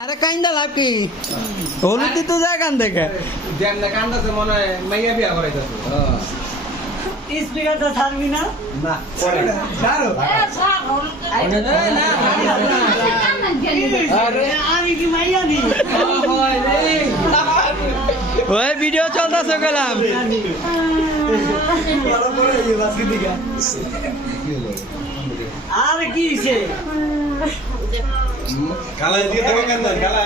আরে কাইন্দা লাভ কি হলুদি তো যায় কান দেখে যেমনে কান্দাছে মনে হয় মাইয়া বিয়া করাইতেছে স্পিকারটা ছাড়বি না না পরে ছাড়ো আরে আমি কি মাইয়া নি ওই ভিডিও চলতেছে গেলাম আর কি হইছে কালা এদিকে থেকে কেন কালা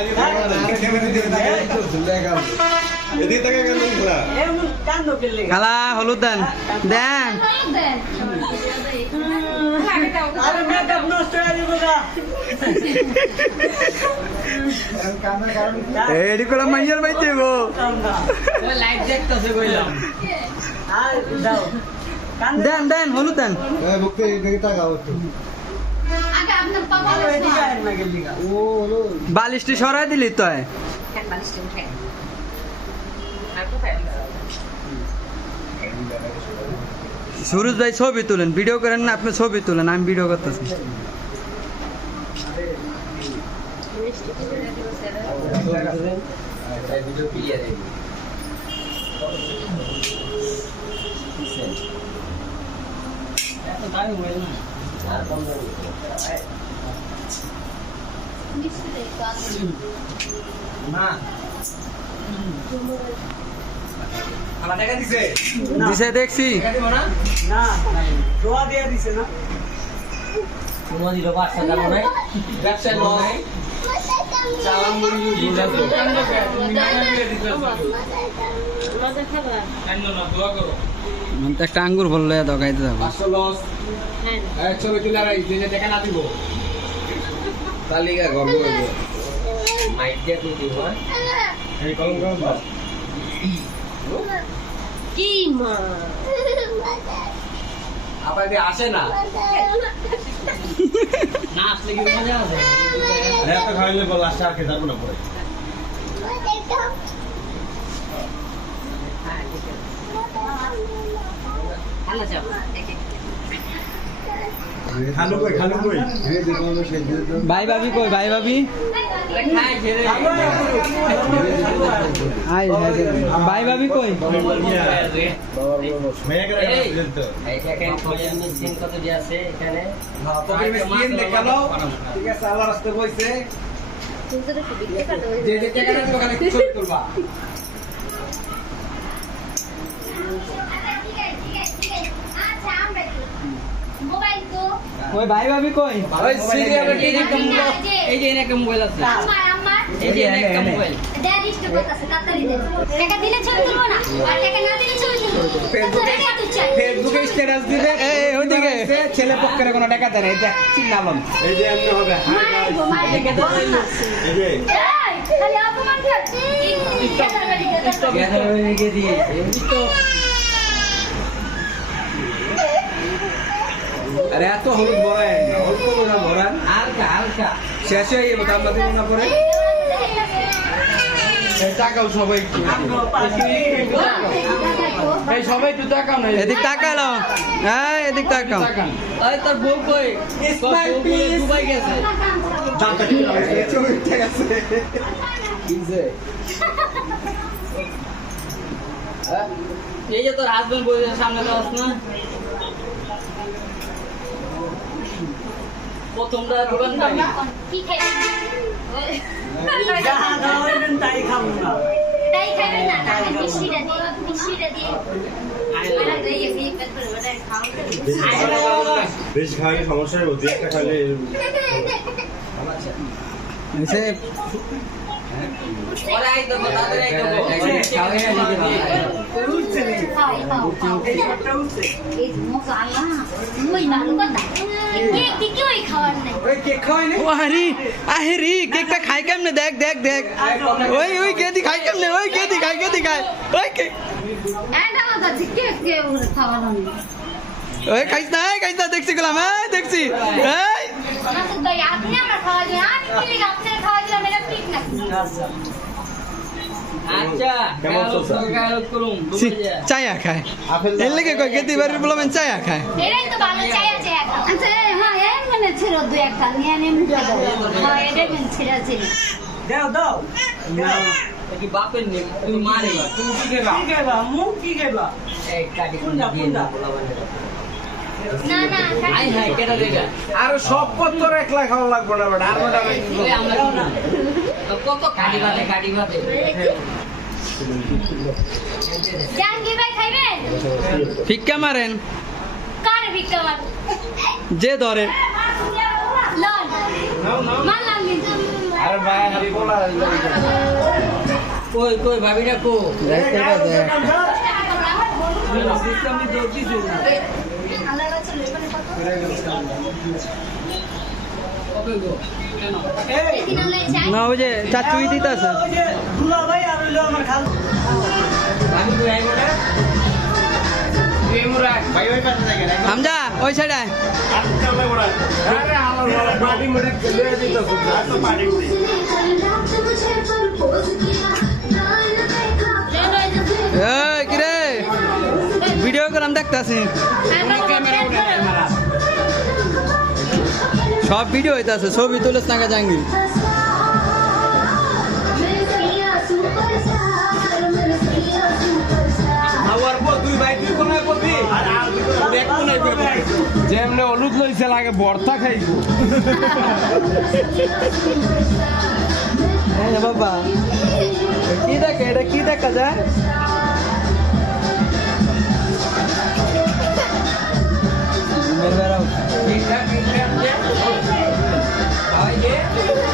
এদিকে থেকে কেন পুরা এমন কান্দ কেলে খালা হলুদ দেন দেন আরে মেকআপ নষ্ট হয়ে যাবে না এডি করে মাইয়ার বাইতে গো লাইট দেখতেছে কইলাম আর দাও দেন দেন হলুদ দেন এই বুকতে এদিকে তাকাও একটু আগে আপনার পাপা এদিকে আয় না গেলি গা ও হলো বালিশটি সরাই দিলি তো সুরজ ভাই ছবি তুলেন ভিডিও করেন না আপনি ছবি তুলেন আমি ভিডিও করতেছি না আমার টাকা দিছে দিছে দেখছি টাকা দিব না না দোয়া দিয়া দিছে না ব্যবসায় নয় চালাম মুড়ি ইউজ আমি তো একটা আঙ্গুর বললে দগাইতে যাবো 500 লস ছবি তুলে আর এই যে টাকা না দিব তালিকা গর্ব হইব মাইক দিয়ে তুই দিব এই কলম কলম দাও কি মা আবার যে আসে না না আসলে কি মজা আছে আরে এত খাইলে বল লাস্টে আর খেতে পারবো না পরে ভালো যাও খালু কই এই দেখো আমরা সেই দিয়ে দাও ভাই ভাবি কই ভাই ভাবি খাই ঘেরে আই ভাই ভাবি কই মেয়ে করে দিতে তোকে মেশিন দেখালো ঠিক আছে আল্লাহ রাস্তে কইছে তুমি তো দেখো বিক্রি করতে যে যে টাকা না ওখানে ছবি তুলবা আচ্ছা আমরা মোবাইল তো ওই ভাই ভাবি কই ওই সিরিয়ালে এই যে একটা মোবাইল আছে আমার এই যে একটা মোবাইল ড্যাডি তো বলতাছে তাড়াতাড়ি দে টাকা দিলে ছবি তুলবো না আর টাকা না দিলে ছবি তুলবো ফেসবুকে স্ট্যাটাস দিবে এই ওদিকে ছেলে পক্ষের কোনো টাকা দেয় না এটা চিন্তালাম এই যে এমনি হবে মারবো মারবো এই যে খালি অপমান করছি আরে এত হলুদ ভরায় অল্প করে ভরান হালকা হালকা শেষ হয়ে যাবে তো আমরা দেবো না পরে টাকাও সবাই এই সবাই একটু টাকাও নাই এদিক তাকালো হ্যাঁ এদিক তাকাও আরে তার বউ কই স্মাইল প্লিজ দুবাই গেছে দাঁতটা কি আছে ছবি ঠিক আছে এই যে তোর হাজবেন্ড বই সামনে দাস না প্রথমটা দোকান পাই কি খাইবে যা দাওয়াবেন তাই খাবো না তাই খাইবে না না মিষ্টিটা দিয়ে আরে এই এই পেট করে বড় খাও বেশি খাইলে সমস্যা হবে দুই একটা খাইলে এসে ওরে আই তো তাদের আই তো উঠছে নাকি খাও খাও একটা উঠছে এই মজা আল্লাহ মুই ভালো কথা কেক দিকে ওই খাওয়ার নাই ওই কেক খাওয়াই না ও আরে আহেরি কেকটা খাই কেমনে দেখ দেখ দেখ ওই ওই কেদি খাই কেমনে ওই কেদি খাই ওই কেক এটা কথা কেক কে ওরে খাওয়ানো নেই ওই খাইছ না দেখছি গেলাম এই দেখছি এই মাসুদ ভাই আপনি আমার খাওয়া দিন আমি কি লিখে আপনার খাওয়া দিলাম এটা ঠিক না আচ্ছা আচ্ছা কেমন চলছে? করুন চায়া খায় এর লেগে কই কেদি বাড়ির বলবেন চায়া খায় এটাই তো ভালো চাই আছে এখন আচ্ছা হ্যাঁ এই মানে ছিল দুই একটা নিয়ে মুখে হ্যাঁ এটা মেন ছিল দাও দাও কি বাপের নেই তুমি মারে তুমি কি দেবা কি খাইবা মুখ কি খাইবা এই কাটি কোনটা কোনটা না না আই হাই কেটা দেগা আর সব পত্র 1 লাখ খাওয়া লাগবে না বেটা আর বেটা ওই আমরা কি না কত কাটি বাদে জাহাঙ্গীর ভাই খাইবেন ফিক্কা মারেন কার ভিক্ষা মার যে ধরে লন মারলাম কিন্তু আরে ভাই হাত বলা কই ভাবিরা কো দেখতে দেখ সিস্টেমে দৌড়ছি না আল্লাহ বাঁচালো মানে কত কবে গো কেন এই দিন আল্লাহ চাই না ওই যে চাচুই দিতেছে ওই যে দুলা ভাই আর হইলো আমার খাল ভাবি কই আইবো না তুই মুরা ভাই ওই পাশে থাকে না হামজা ওই সাইডে আর চলে বড় আরে আমার বড় পার্টি মুড়ি লয়ে দিত আর তো পার্টি মুড়ি এই কি রে ভিডিও করে আমি দেখতাছি সব ভিডিও হইতাছে ছবি তুলেছ না জাহাঙ্গীর আমার বউ দুই ভাই দুই কোনায় করবি আর এক কোনায় করবি যেমনে হলুদ লইছে লাগে ভর্তা খাইবো এই বাবা কি দেখে এটা কি দেখা যায় বের বেরাও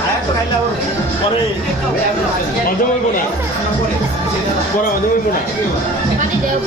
আর তো খাইলা পরে মজা হইব না পরে মজা হইব না মানে দেও